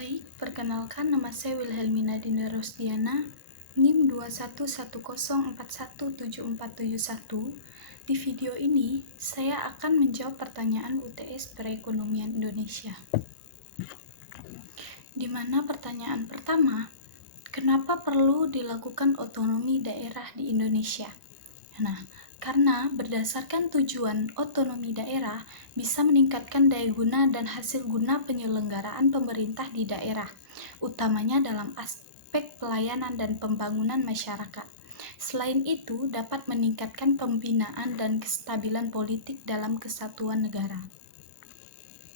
Baik, perkenalkan nama saya Wilhelmina Dinda Rosdiana, NIM 211041741. Di video ini, saya akan menjawab pertanyaan UTS Perekonomian Indonesia. Di mana pertanyaan pertama, kenapa perlu dilakukan otonomi daerah di Indonesia? Nah, karena berdasarkan tujuan otonomi daerah bisa meningkatkan daya guna dan hasil guna penyelenggaraan pemerintah di daerah, utamanya dalam aspek pelayanan dan pembangunan masyarakat. Selain itu, dapat meningkatkan pembinaan dan kestabilan politik dalam kesatuan negara.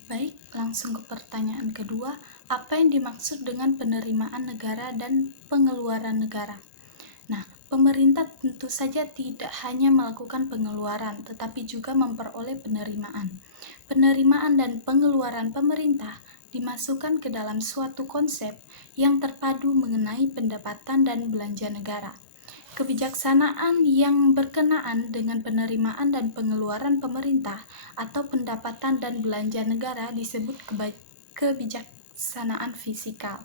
Baik, langsung ke pertanyaan kedua, apa yang dimaksud dengan penerimaan negara dan pengeluaran negara? Nah, pemerintah tentu saja tidak hanya melakukan pengeluaran, tetapi juga memperoleh penerimaan. Penerimaan dan pengeluaran pemerintah dimasukkan ke dalam suatu konsep yang terpadu mengenai pendapatan dan belanja negara. Kebijaksanaan yang berkenaan dengan penerimaan dan pengeluaran pemerintah atau pendapatan dan belanja negara disebut kebijaksanaan fiskal.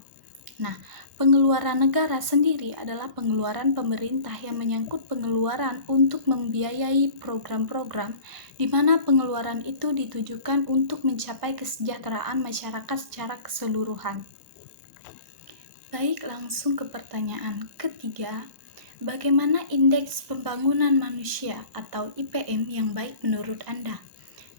Nah, pengeluaran negara sendiri adalah pengeluaran pemerintah yang menyangkut pengeluaran untuk membiayai program-program di mana pengeluaran itu ditujukan untuk mencapai kesejahteraan masyarakat secara keseluruhan. Baik, langsung ke pertanyaan ketiga. Bagaimana indeks pembangunan manusia atau IPM yang baik menurut Anda?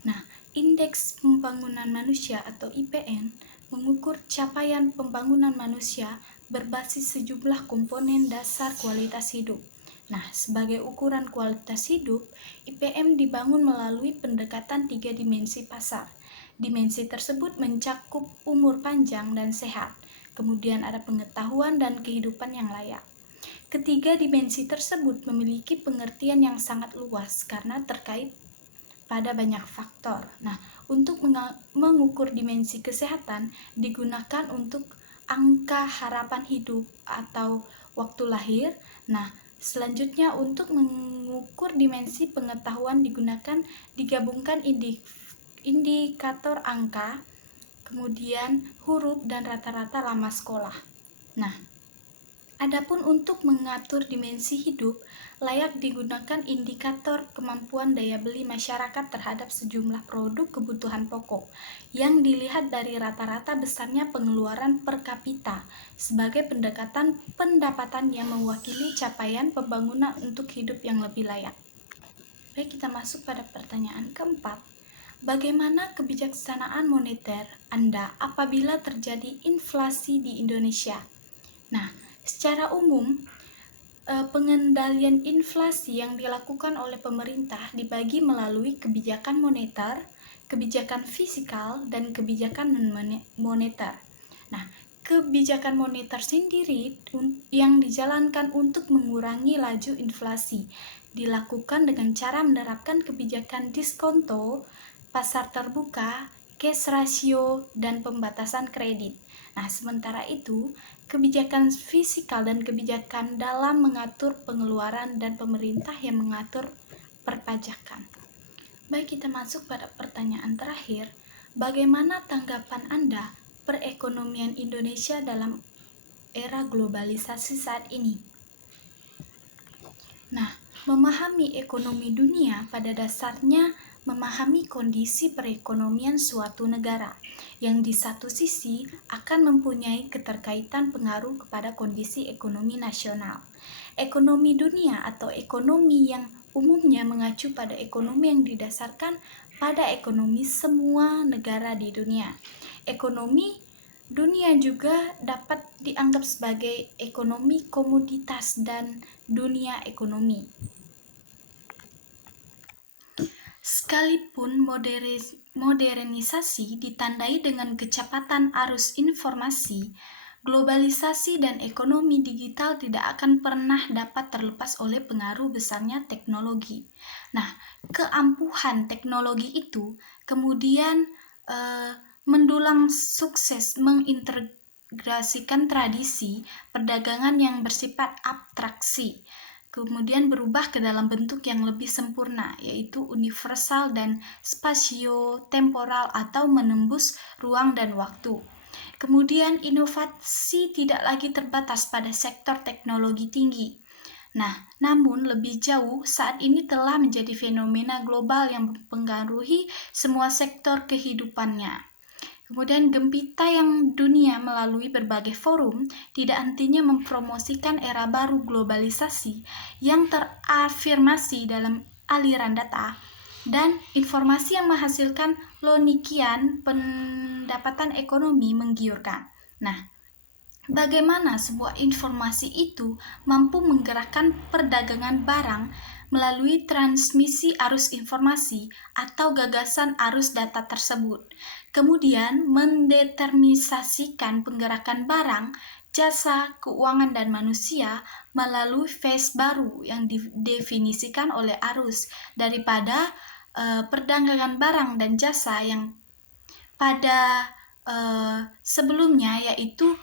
Nah, indeks pembangunan manusia atau IPM mengukur capaian pembangunan manusia berbasis sejumlah komponen dasar kualitas hidup. Nah, sebagai ukuran kualitas hidup, IPM dibangun melalui pendekatan 3 dimensi pasar. Dimensi tersebut mencakup umur panjang dan sehat, kemudian ada pengetahuan dan kehidupan yang layak. Ketiga dimensi tersebut memiliki pengertian yang sangat luas karena terkait pada banyak faktor. Nah, untuk mengukur dimensi kesehatan digunakan untuk angka harapan hidup atau waktu lahir. Nah, selanjutnya untuk mengukur dimensi pengetahuan digabungkan indikator angka, kemudian huruf dan rata-rata lama sekolah. Nah, adapun untuk mengatur dimensi hidup, layak digunakan indikator kemampuan daya beli masyarakat terhadap sejumlah produk kebutuhan pokok yang dilihat dari rata-rata besarnya pengeluaran per kapita sebagai pendapatan yang mewakili capaian pembangunan untuk hidup yang lebih layak. Baik, kita masuk pada pertanyaan keempat. Bagaimana kebijaksanaan moneter Anda apabila terjadi inflasi di Indonesia? Nah, secara umum, pengendalian inflasi yang dilakukan oleh pemerintah dibagi melalui kebijakan moneter, kebijakan fiskal, dan kebijakan non-moneter. Nah, kebijakan moneter sendiri yang dijalankan untuk mengurangi laju inflasi dilakukan dengan cara menerapkan kebijakan diskonto, pasar terbuka, cash ratio, dan pembatasan kredit. Nah, sementara itu, kebijakan fiskal dan kebijakan dalam mengatur pengeluaran dan pemerintah yang mengatur perpajakan. Baik, kita masuk pada pertanyaan terakhir. Bagaimana tanggapan Anda perekonomian Indonesia dalam era globalisasi saat ini? Nah, memahami ekonomi dunia pada dasarnya memahami kondisi perekonomian suatu negara yang di satu sisi akan mempunyai keterkaitan pengaruh kepada kondisi ekonomi nasional. Ekonomi dunia atau ekonomi yang umumnya mengacu pada ekonomi yang didasarkan pada ekonomi semua negara di dunia. Ekonomi dunia juga dapat dianggap sebagai ekonomi komoditas dan dunia ekonomi. Sekalipun modernisasi ditandai dengan kecepatan arus informasi, globalisasi dan ekonomi digital tidak akan pernah dapat terlepas oleh pengaruh besarnya teknologi. Nah, keampuhan teknologi itu kemudian mendulang sukses mengintegrasikan tradisi perdagangan yang bersifat abstraksi, kemudian berubah ke dalam bentuk yang lebih sempurna, yaitu universal dan spasio-temporal atau menembus ruang dan waktu. Kemudian inovasi tidak lagi terbatas pada sektor teknologi tinggi. Nah, namun lebih jauh saat ini telah menjadi fenomena global yang mempengaruhi semua sektor kehidupannya. Kemudian gempita yang dunia melalui berbagai forum tidak hentinya mempromosikan era baru globalisasi yang terafirmasi dalam aliran data dan informasi yang menghasilkan lonikian pendapatan ekonomi menggiurkan. Nah, bagaimana sebuah informasi itu mampu menggerakkan perdagangan barang melalui transmisi arus informasi atau gagasan arus data tersebut, kemudian mendeterminasikan penggerakan barang, jasa, keuangan, dan manusia melalui phase baru yang didefinisikan oleh arus daripada perdagangan barang dan jasa yang pada sebelumnya, yaitu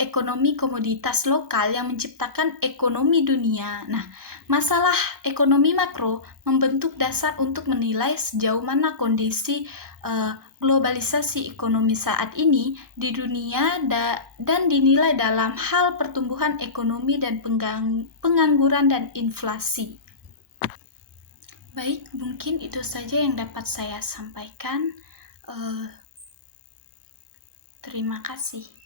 ekonomi komoditas lokal yang menciptakan ekonomi dunia. Nah, masalah ekonomi makro membentuk dasar untuk menilai sejauh mana kondisi globalisasi ekonomi saat ini di dunia dan dinilai dalam hal pertumbuhan ekonomi dan pengangguran dan inflasi. Baik, mungkin itu saja yang dapat saya sampaikan. Terima kasih.